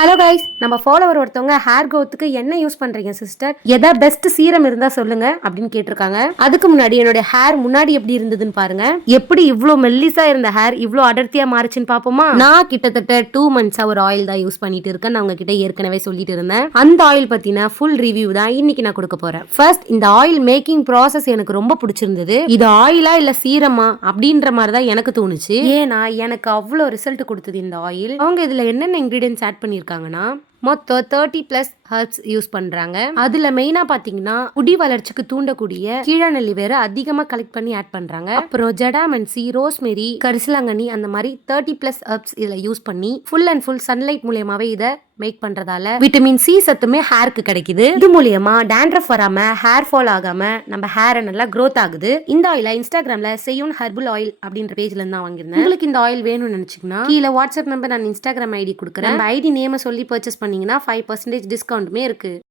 Hello guys, நம்ம follower ஒருத்தவங்க hair க்ரோத்துக்கு என்ன யூஸ் பண்றீங்க சிஸ்டர், எதா பெஸ்ட் சீரம் இருந்தா சொல்லுங்க அப்படின்னு கேட்டிருக்காங்க. அதுக்கு முன்னாடி என்னோட ஹேர் முன்னாடி எப்படி இருந்ததுன்னு பாருங்க. எப்படி இவ்ளோ மெல்லிசா இருந்த ஹேர் இவ்ளோ அடர்த்தியா மாறுச்சுன்னு பாப்போமா. நான் கிட்டத்தட்ட 2 months ஒரு ஆயில் தான் யூஸ் பண்ணிட்டு இருக்கேன். நான் உங்ககிட்ட ஏற்கனவே சொல்லிட்டு இருந்தேன். அந்த ஆயில் பத்தின ஃபுல் ரிவ்யூ தான் இன்னைக்கு நான் கொடுக்க போறேன். ஃபர்ஸ்ட், இந்த ஆயில் மேக்கிங் ப்ராசஸ் எனக்கு ரொம்ப பிடிச்சிருந்தது. இது ஆயிலா இல்ல சீரமா அப்படின்ற மாதிரி தான் எனக்கு தோணுச்சு. ஏன்னா எனக்கு அவ்வளோ ரிசல்ட் கொடுத்தது இந்த ஆயில். அவங்க இதுல என்னென்ன இன்கிரீடியன்ஸ் ஆட் பண்ணிருக்காங்கன்னா, மொத்தம் 30+ ஹெர்ப்ஸ் யூஸ் பண்றாங்க. அதுல மெயினா பாத்தீங்கன்னா முடி வளர்ச்சிக்கு தூண்டக்கூடிய கீழநெல்லி வேற அதிகமா கலெக்ட் பண்ணி ஆட் பண்றாங்க. அப்புறம் ஜடாமன்சி, ரோஸ்மெரி, கரிசலாங்கண்ணி அந்த மாதிரி 30+ ஹெர்ப்ஸ் இதுல யூஸ் பண்ணி ஃபுல் அண்ட் ஃபுல் சன்லைட் மூலமாவே இதை மேக் பண்றதால விட்டமின் சி சத்துமே ஹேருக்கு கிடைக்குது. இது மூலியமா டேண்ட்ரஃப் வராம, ஹேர் ஃபால் ஆகாம நம்ம ஹேர் நல்லா க்ரோத் ஆகுது. இந்த ஆயில இன்ஸ்டாகிராம்ல செய்யூன் ஹெர்பல் ஆயில் அப்படின்ற பேஜ்ல இருந்து வாங்கிருந்தேன். உங்களுக்கு இந்த ஆயில் வேணும்னு நினைச்சீங்கன்னா கீழே வாட்ஸ்அப் நம்பர், நான் இன்ஸ்டாகிராம் ஐடி கொடுக்குறேன். நம்ம ஐடி நேம சொல்லி பர்ச்சேஸ் பண்ணீங்கன்னா 5% டிஸ்கவுண்ட்மே இருக்கு.